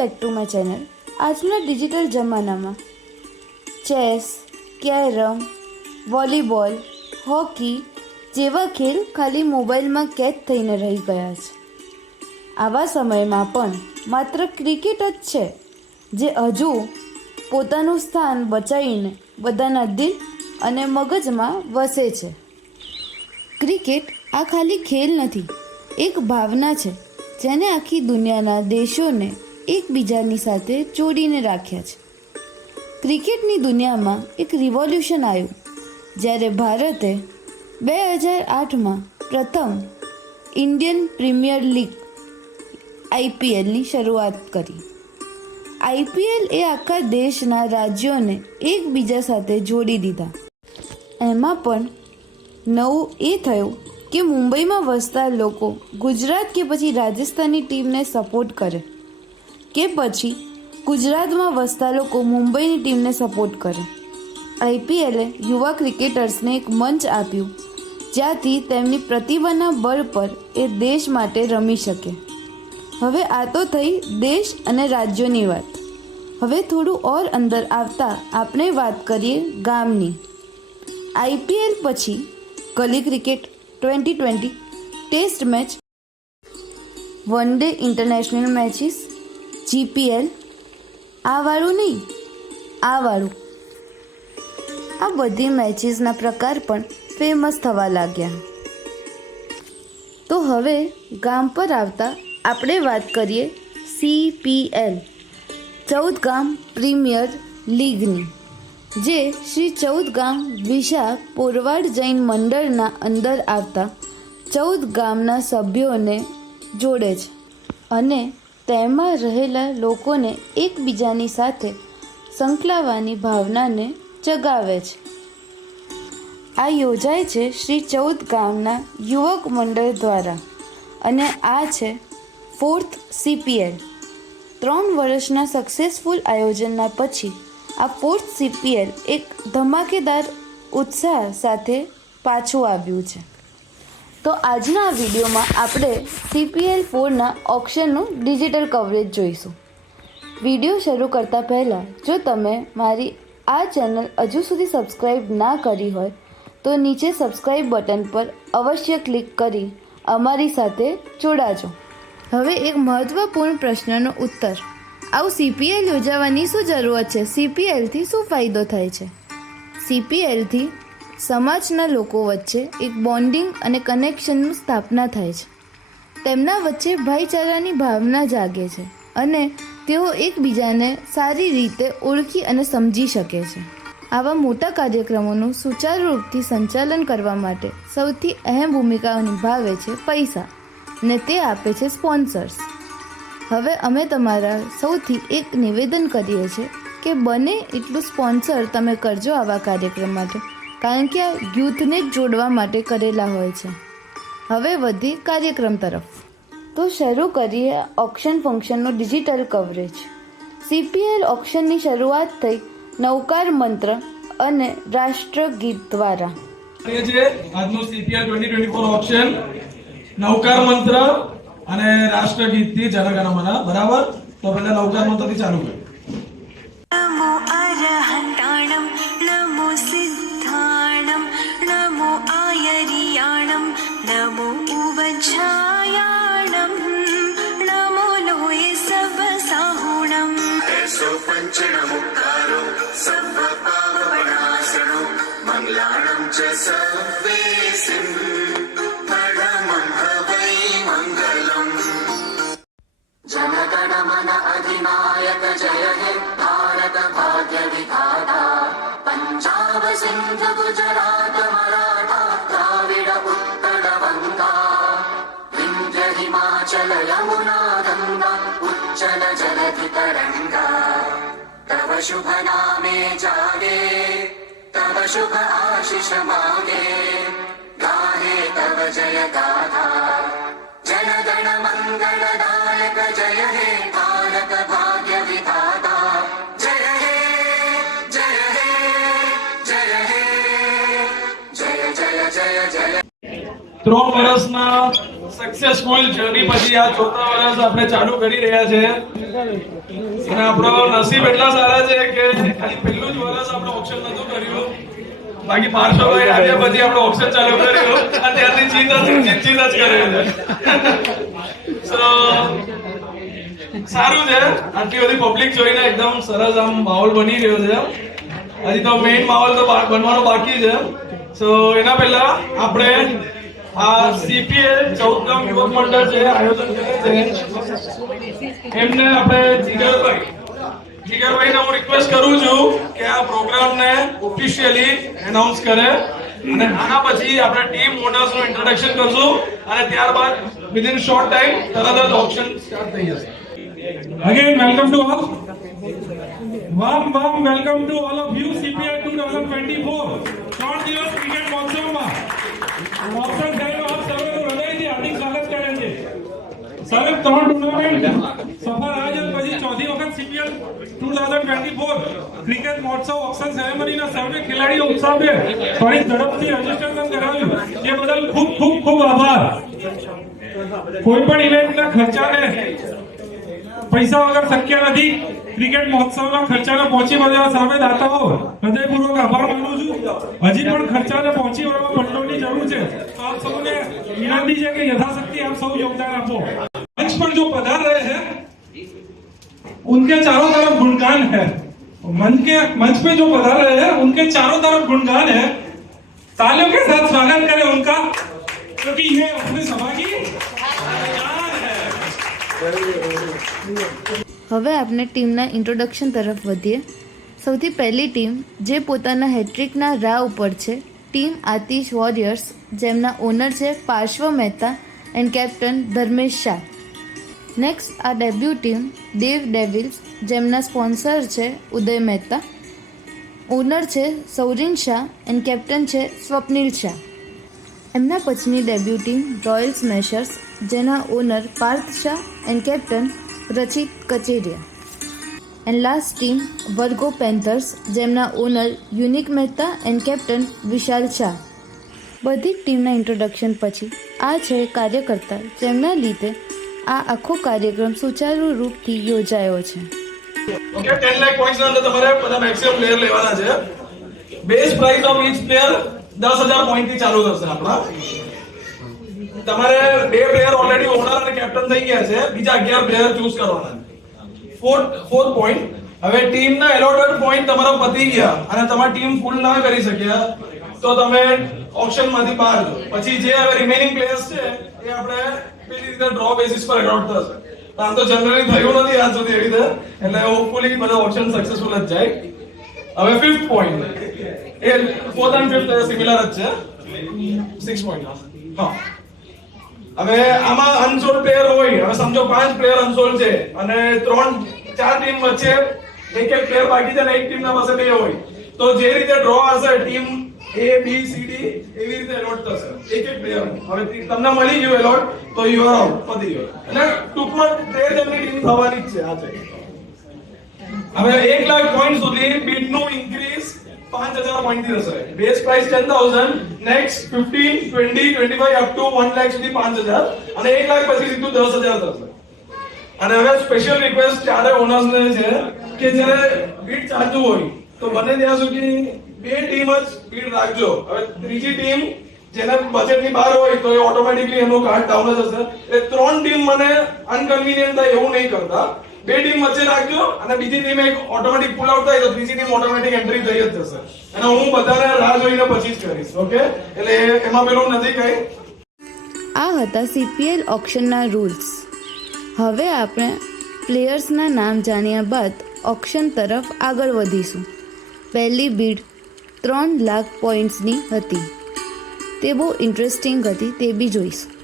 Back to my channel. આજના digital જમાનામાં chess, carrom, volleyball, hockey જેવા ખેલ ખાલી મોબાઈલમાં કેદ થઈને રહી ગયા છે. આવા સમયમાં પણ માત્ર ક્રિકેટ જ છે જે હજુ પોતાનું સ્થાન બચાવીને બધાના દિલ અને મગજમાં વસે છે. ક્રિકેટ આ ખાલી ખેલ નથી, એક ભાવના છે જેને આખી દુનિયાના દેશોને એકબીજાની સાથે જોડીને રાખ્યા છે. ક્રિકેટની દુનિયામાં એક રિવોલ્યુશન આવ્યું જ્યારે ભારતે 2008માં પ્રથમ ઇન્ડિયન પ્રીમિયર લીગ IPLની શરૂઆત કરી. IPL એ આખા દેશના રાજ્યોને એકબીજા સાથે જોડી દીધા. એમાં પણ નવું એ થયું કે મુંબઈમાં વસતા લોકો ગુજરાત કે પછી રાજસ્થાનની ટીમને સપોર્ટ કરે, કે પછી ગુજરાતમાં વસતા લોકો મુંબઈની ટીમને સપોર્ટ કરે. IPLએ યુવા ક્રિકેટર્સને એક મંચ આપ્યું જ્યાંથી તેમની પ્રતિભાના બળ પર એ દેશ માટે રમી શકે. હવે આ તો થઈ દેશ અને રાજ્યોની વાત. હવે થોડું ઓર અંદર આવતા આપણે વાત કરીએ ગામની. IPL પછી ગલી cricket, 2020 test match, one day international matches, GPL, આ વાળું નહીં આ વાળું, આ બધી મેચિસના પ્રકાર પણ ફેમસ થવા લાગ્યા. તો હવે ગામ પર આવતા આપણે વાત કરીએ CPL, 14 ગામ પ્રીમિયર લીગની, જે શ્રી 14 ગામ વિશાખ પોરવાડ જૈન મંડળના અંદર આવતા 14 ગામના સભ્યોને જોડે છે અને તેમાં રહેલા લોકોને એકબીજાની સાથે સંકળાવાની ભાવનાને જગાવે છે. આ યોજાય છે શ્રી 14 ગામના યુવક મંડળ દ્વારા અને આ છે 4th CPL. 3 વર્ષના સક્સેસફુલ આયોજનના પછી આ 4th CPL એક ધમાકેદાર ઉત્સાહ સાથે પાછું આવ્યું છે. તો આજના આ વિડીયોમાં આપણે CPL 4ના ઓક્શનનું ડિજિટલ કવરેજ જોઈશું. વિડીયો શરૂ કરતાં પહેલાં જો તમે મારી આ ચેનલ હજુ સુધી સબસ્ક્રાઈબ ના કરી હોય તો નીચે સબસ્ક્રાઈબ બટન પર અવશ્ય ક્લિક કરી અમારી સાથે જોડાજો. હવે એક મહત્ત્વપૂર્ણ પ્રશ્નનો ઉત્તર. આવું CPL યોજાવાની શું જરૂરત છે? CPLથી શું ફાયદો થાય છે? CPLથી સમાજના લોકો વચ્ચે એક બોન્ડિંગ અને કનેક્શનનું સ્થાપના થાય છે. તેમના વચ્ચે ભાઈચારાની ભાવના જાગે છે અને તેઓ એકબીજાને સારી રીતે ઓળખી અને સમજી શકે છે. આવા મોટા કાર્યક્રમોનું સુચારુ રૂપથી સંચાલન કરવા માટે સૌથી અહેમ ભૂમિકા નિભાવે છે પૈસા, ને તે આપે છે સ્પોન્સર્સ. હવે અમે તમારા સૌથી એક નિવેદન કરીએ છીએ કે બને એટલું સ્પોન્સર તમે કરજો આવા કાર્યક્રમ માટે, કારણ કે આ યુથને જ જોડવા માટે કરેલા હોય છે. હવે વધી કાર્યક્રમ તરફ. તો શરૂ કરીએ ઓક્શન ફંક્શનનો ડિજિટલ કવરેજ. CPL ઓક્શનની શરૂઆત થઈ નવકાર મંત્ર અને રાષ્ટ્રગીત દ્વારા. આજનું CPL 2024 ઓક્શન નવકાર મંત્ર અને રાષ્ટ્રગીતથી જનગણ મન. બરાબર, તો પહેલા નવકાર મંત્રથી ચાલુ કરીએ. નમો અરહંતાણમ નમો સિદ્ધાણમ નમો આયરિયાણમ નમો ઉવચ્છાયાણમ નમો લોય સવ સાહુણમ એસો પંચનમુક્તારો સર્વ પાવનાશનો મંગલાણમ ચ સવ્વેસિમ પરમં ભવૈ મંગલમ. जनगण मन अधिनायक जय हे भारत भाग्य विधाता पंजाब सिंध गुजरात मराठा द्राविड उत्कल बंगा विंध्य हिमाचल यमुना गंगा उच्चल जलधि तरंगा तव शुभ नामे जागे तव शुभ आशीष मांगे गाहे तव जय गाथा जनगण मंगलदायक जय हे भारत भाग्य विधाता जय हे जय हे जय हे जय जय जय जय. 3 વર્ષના સક્સેસફુલ જર્ની પછી આ ચોથા વર્ષ આપણે ચાલુ કરી રહ્યા છે અને આપણો નસીબ એટલા સારા છે કે ખાલી પહેલું જ વર્ષ આપણે ઓપ્શન નતું કર્યું, બાકી 500 ભાઈ આજે પછી આપણે ઓપ્શન ચાલુ કર્યું અને ત્યાંથી જીત જ કર્યું છે. So, સારું છે, આટલી બધી પબ્લિક જોઈને એકદમ સરસ આમ માહોલ બની રહ્યો છે. હજી તો મેઇન માહોલ તો બનવાનો બાકી છે. સો એના પહેલા આપણે આ સીપીએલ 14 યુવક મંડળ છે આયોજન કરે છે, એમને આપણે જીગરભાઈને હું રિક્વેસ્ટ કરું છું કે આ પ્રોગ્રામને ઓફિશિયલી એનાઉન્સ કરે અને આના પછી આપણે ટીમ ઓનર્સ નું ઇન્ટ્રોડક્શન કરશું અને ત્યારબાદ વિધિન શોર્ટ ટાઈમ તરત જ ઓપ્શન સ્ટાર્ટ થઈ જશે. Again, welcome to all. Warm welcome to all of you. CPL 2024. 3 દિવસ ક્રિકેટ મહોત્સવમાં ઓપ્શન થયેલો આપ સૌનું હૃદયથી હાર્દિક સ્વાગત કરે છે. સર્વે 3 ટુર્નામેન્ટ સફળ આયોજન પછી ચોથી વખત CPL 2024 ક્રિકેટ મહોત્સવ ઓપ્શન સેરેમનીના સર્વે ખેલાડીઓ ઉત્સાહભેર થોડી ઝડપથી રજીસ્ટ્રેશન કરાવ્યું એ બદલ ખૂબ આભાર. કોઈ પણ ઇવેન્ટના ખર્ચાને પૈસા વગર શક્ય નથી. ક્રિકેટ મહોત્સવના ખર્ચાને પહોંચી વળવા સામે દાતાઓ હૃદયપૂર્વક આભાર માનું છું. હજી પણ ખર્ચાને પહોંચી વળવા ભંડોળની જરૂર છે, તો આપ સૌને વિનંતી છે કે યથાશક્તિ આપ સૌ યોગદાન આપો. मंच पर जो पधार रहे हैं उनके चारों तरफ गुणगान है. मंच पे जो पधार रहे हैं उनके चारों तरफ गुणगान है. तालियों के साथ स्वागत करें उनका, क्योंकि ये अपनी सभा की जान है. હવે આપણે ટીમના ઇન્ટ્રોડક્શન તરફ વધીએ. સૌથી પહેલી ટીમ જે પોતાના હેટ્રિકના રાહ ઉપર છે, ટીમ આતિશ વોરિયર્સ, જેમના ઓનર છે Parshva Mehta and captain Dharmesh Shah. Next આ ડેબ્યુ ટીમ દેવ ડેવિલ્સ, જેમના સ્પોન્સર છે ઉદય મહેતા, ઓનર છે સૌરીન શાહ એન્ડ કેપ્ટન છે સ્વપ્નિલ શાહ. એમના પછીની ડેબ્યુ ટીમ રોયલ સ્મેશર્સ, જેના owner Parth Shah and captain Rachit Kacheria. And last team Virgo Panthers, જેમના owner Unique Mehta and captain Vishal Shah. બધી જ ટીમના ઇન્ટ્રોડક્શન પછી આ છે કાર્યકર્તા, જેમના લીધે આ આખો કાર્યક્રમ સુચારુ રૂપથી યોજાયો છે. ઓકે, 10 લાખ પોઈન્ટ્સ ના અંદર તમારે બધા મેક્સિમમ પ્લેયર લેવાના છે. Base price of each player 10,000 point થી ચાલુ થશે. આપણા તમારે 2 પ્લેયર ઓલરેડી ઓનર અને કેપ્ટન થઈ ગયા છે, બીજા 11 પ્લેયર ચૂઝ કરવાના. 4 પોઈન્ટ. હવે ટીમના એલોટેડ પોઈન્ટ તમારા પતી ગયા અને તમારી ટીમ ફૂલ ના કરી શક્યા તો તમે ઓપ્શનમાંથી બહાર છો. પછી જે હવે રિમેનિંગ પ્લેયર્સ છે એ આપણે પેલી રીતે ડ્રો બેસિસ પર એલોટ થશે. આમ તો જનરલી થયું નથી આજ સુધી એવી રીતે, એટલે હોપફુલી બધા ઓપ્શન સક્સેસફુલ જ જાય. હવે 5th point A 4th and 5th similar જ છે, 6 પોઈન્ટ. હા, હવે આમાં અનસોલ્ડ પ્લેયર હોય. હવે સમજો 5 પ્લેયર અનસોલ્ડ છે અને 4 ટીમ વચ્ચે એક પ્લેયર બાકી છે અને એક ટીમના પાસે 2 હોય, તો જે રીતે ડ્રો હશે team A B C D એવી રીતે એલોટ થશે એક પ્લેયર. હવે તમને મળી ગયું એલોટ તો યુ આર આઉટ, પતી ગયું. એટલે ટૂંકમાં 13 જણની ટીમ થવાની જ છે આ છે. હવે 1 લાખ પોઈન્ટ સુધી બીટ નું ઇન્ક્રીઝ 5,000 પોઈન્ટ થી થશે. Base price 10,000, next 15, 20, 25 up to 1 lakh સુધી 5,000 અને 1 લાખ પછી સીધું 10,000 થશે. અને હવે સ્પેશિયલ રિક્વેસ્ટ ચારે ઓનર્સ ને છે કે જ્યારે બીટ ચાલતું હોય તો બને ત્યાં સુધી 2 ટીમ જ બીટ રાખજો. હવે ત્રીજી ટીમ જેના બજેટની બહાર હોય તો એ ઓટોમેટિકલી એનો કાર્ડ ડાઉન જ હશે. એટલે 3 ટીમ મને અનકન્વીનિયન્ટ થાય એવું નહીં કરતા. 2 ટીમ વચ્ચે રાખજો અને બીજી ટીમ એક ઓટોમેટિક પુલ આઉટ થાય તો ત્રીજી ટીમ ઓટોમેટિક એન્ટ્રી થઈ જ જશે. અને હું બધાને રાહ જોઈને પછી જ કરીશ. ઓકે, એટલે એમાં પેલું નથી કઈ. આ હતા CPL ઓક્શનના રૂલ્સ. હવે આપણે પ્લેયર્સના નામ જાણ્યા બાદ ઓક્શન તરફ આગળ વધીશું. પહેલી બીડ 3 લાખ પોઈન્ટ્સની હતી. તે બહુ ઇન્ટરેસ્ટિંગ હતી, તે બી જોઈશું.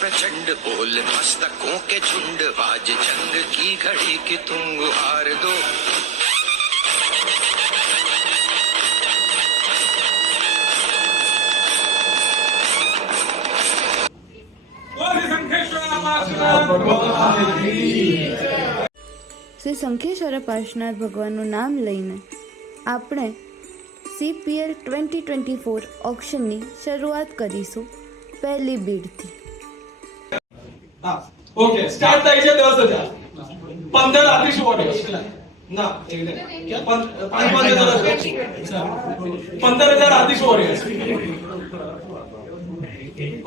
प्रचंड बोल मस्तकों के झुंड आज जंग की घड़ी की तुम गुहार दो. संखेश्वर મહાદેવ કી શ્રી શંખેશ્વર પાર્શનાથ ભગવાનનું નામ લઈને આપણે CPL 2024 ઓક્શનની શરૂઆત કરીશું પહેલી બીડથી. હા ઓકે સ્ટાર્ટ થાય છે 10,000 15 આર્ટિસ્ટ વોરિયર્સ ના એક ને 5,000 15,000 Artist Warriors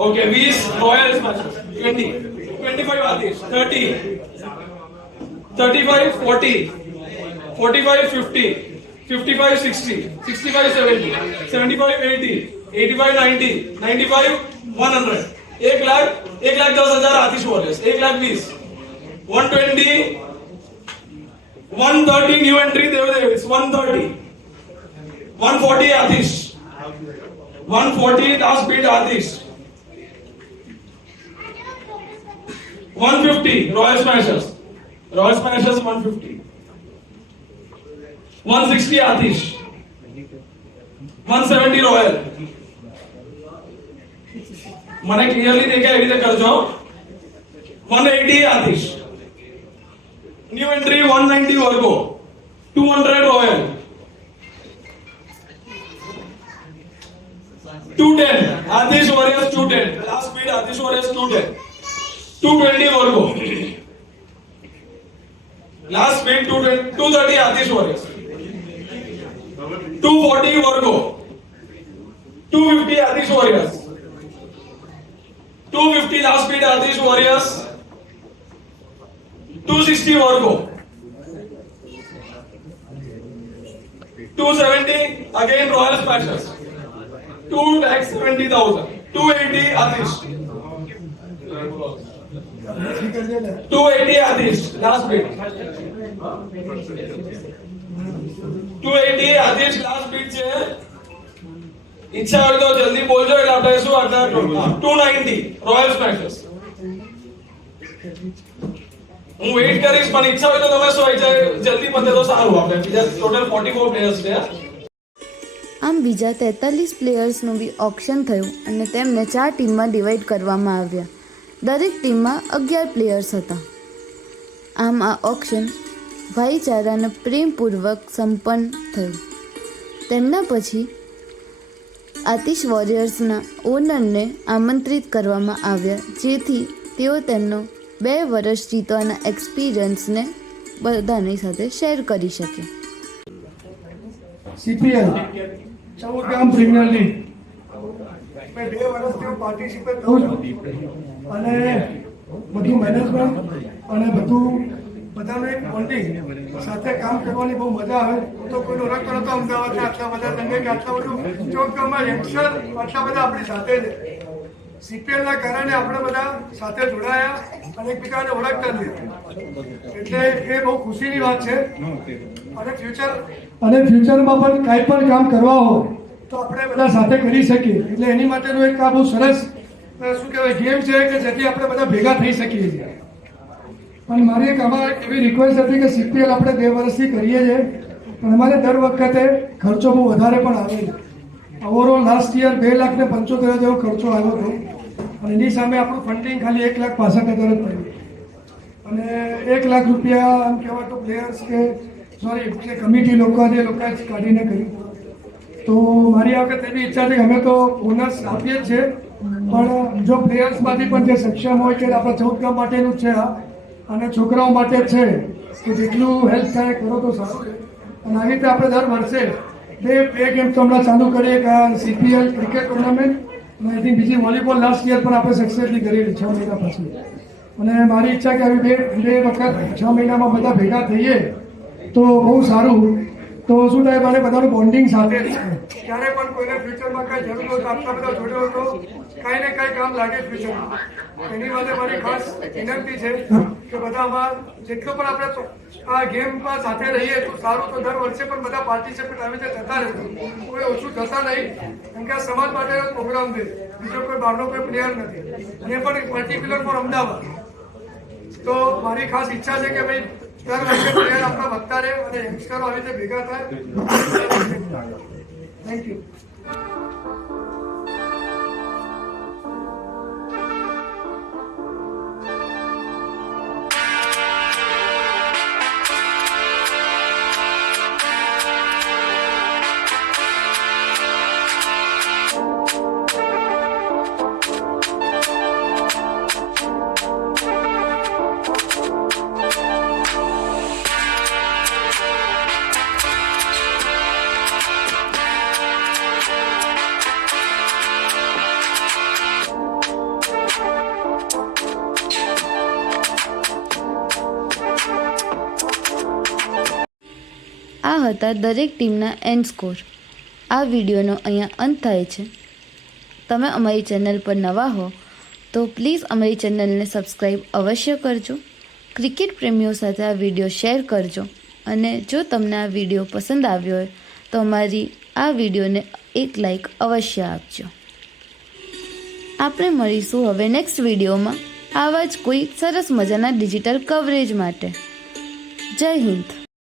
okay 20 Royal Smashers 20 25 artist 30 35 40 45 50 55 60 65 70 75 80 85 90 95 100 1,10,000 आतिश वॉरियर्स 1,20,000 120 130 न्यू एंट्री देवदेवीस 130 140 आतिश 140 लास्ट बीट आतिश 150 रॉयल स्मैशर्स 150 160 आतिश 170 रॉयल મને ક્લિયરલી દેખાય એવી રીતે કરજો 180 આતિશ ન્યુ એન્ટ્રી 190 વર્ગો 200 royal 210 Atish warriors 210 last speed Atish warriors 210 220 વર્ગો લાસ્ટ સ્પીડ 230 આતિશ વોરિયર્સ 240 વર્ગો 250 Atish warriors 250 last speed Atish Warriors 260 Virgo 270 again Royal Smashers 2,70,000 280 Atish 280 Atish last speed 280 Atish last speed છે ઈચ્છા હોય તો જલ્દી બોલજો એટલે આપણે શું આટલા 290 રોયલ સ્મેશર્સ હું વેઇટ કરીશ પણ ઈચ્છા હોય તો તમે શું હોય છે જલ્દી પતે તો સારું આપણે બીજા ટોટલ 44 પ્લેયર્સ છે આમ બીજા 43 પ્લેયર્સનું બી ઓક્શન થયું અને તેમને 4 ટીમમાં ડિવાઈડ કરવામાં આવ્યા. દરેક ટીમમાં 11 પ્લેયર્સ હતા. આમ આ ઓક્શન ભાઈચારા અને પ્રેમપૂર્વક સંપન્ન થયું. તેમના પછી આતિશ વોરિયર્સના ઓનરને આમંત્રિત કરવામાં આવ્યા જેથી તેઓ તેમનો 2 વર્ષ જીતવાના એક્સપિરિયન્સને બધાની સાથે શેર કરી શકે. CPL 14 ગામ પ્રીમિયર લીગ મેં 2 વર્ષથી પાર્ટિસિપેટ કરું છું અને બધું મેનેજમેન્ટ અને બધું બધાનું એક બોન્ડિંગ સાથે કામ કરવાની બહુ મજા આવે. હું તો કોઈ ઓળખતો નતો અમદાવાદના આટલા બધા તમે કે આટલા બધું ચોકમાં યંગસ્ટર આટલા બધા આપણી સાથે છે. CPL ના કારણે આપણે બધા સાથે જોડાયા અને એકબીજાને ઓળખતા થયા એટલે એ બહુ ખુશીની વાત છે. અને ફ્યુચરમાં પણ કાંઈ પણ કામ કરવા હોય તો આપણે બધા સાથે કરી શકીએ એટલે એની માટેનું એક આ બહુ સરસ શું કહેવાય ગેમ છે કે જેથી આપણે બધા ભેગા થઈ શકીએ છીએ. પણ મારી એક આમાં એવી રિક્વેસ્ટ હતી કે CPL આપણે 2 વર્ષથી કરીએ છીએ પણ અમારે દર વખતે ખર્ચો બહુ વધારે પણ આવે છે. ઓવરઓલ લાસ્ટ યર 2,75,000 જેવો ખર્ચો આવ્યો હતો અને એની સામે આપણું ફંડિંગ ખાલી 1,65,000 જ પડ્યું અને 1 લાખ રૂપિયા આમ કહેવાય તો પ્લેયર્સ કે સોરી જે કમિટી લોકો જે લોકોએ જ કાઢીને કર્યું. તો મારી આ વખત એવી ઈચ્છા છે કે અમે તો બોનસ આપીએ જ છે પણ જો પ્લેયર્સમાંથી પણ જે સક્ષમ હોય કે આપણે 14 ગામ માટેનું જ છે આ અને છોકરાઓ માટે જ છે કે જેટલું હેલ્પ થાય કરો તો સારું છે. અને આવી રીતે આપણે દર વર્ષે બે ગેમ તો હમણાં ચાલુ કરીએ કે CPL ક્રિકેટ ટુર્નામેન્ટ અને આઈ થિંક બીજી વોલીબોલ લાસ્ટ યર પણ આપણે સક્સેસફુલી કરેલી 6 મહિના પછી. અને મારી ઈચ્છા કે આવી બે વખત 6 મહિનામાં બધા ભેગા થઈએ તો બહુ સારું. તો શું થાય મને બધાનું બોન્ડિંગ સાથે જ છે. ક્યારે પણ કોઈને ફ્યુચરમાં કાંઈ જરૂર હોય તો આટલા બધા જોડે હોય તો કાંઈ ને કાંઈ કામ લાગે ફ્યુચરમાં. એની માટે મારી ખાસ વિનંતી છે કે બધામાં જેટલું પણ આપણે આ ગેમમાં સાથે રહીએ તો સારું. તો દર વર્ષે પણ બધા પાર્ટિસિપેટ આવી રીતે થતા રહેશે કોઈ ઓછું થતા નહીં કેમ કે આ સમાજ માટે પ્રોગ્રામ છે બીજો કોઈ બહારનો કોઈ પ્લેયર નથી અને પણ પર્ટિક્યુલર ફોર અમદાવાદ. તો મારી ખાસ ઈચ્છા છે કે ભાઈ દર વર્ષે પ્લેયર આપણા વધતા રહે અને યંગસ્ટરો આવી રીતે ભેગા થાય. Thank you. આ હતા દરેક ટીમના એન્ડ સ્કોર. આ વિડીયોનો અહીંયા અંત થાય છે. તમે અમારી ચેનલ પર નવા હો તો પ્લીઝ અમારી ચેનલને સબસ્ક્રાઈબ અવશ્ય કરજો. ક્રિકેટ પ્રેમીઓ સાથે આ વિડીયો શેર કરજો અને જો તમને આ વિડીયો પસંદ આવ્યો હોય તો અમારી આ વિડીયોને એક લાઈક અવશ્ય આપજો. આપણે મળીશું હવે નેક્સ્ટ વિડીયોમાં આવા જ કોઈ સરસ મજાના ડિજિટલ કવરેજ માટે. જય હિન્દ.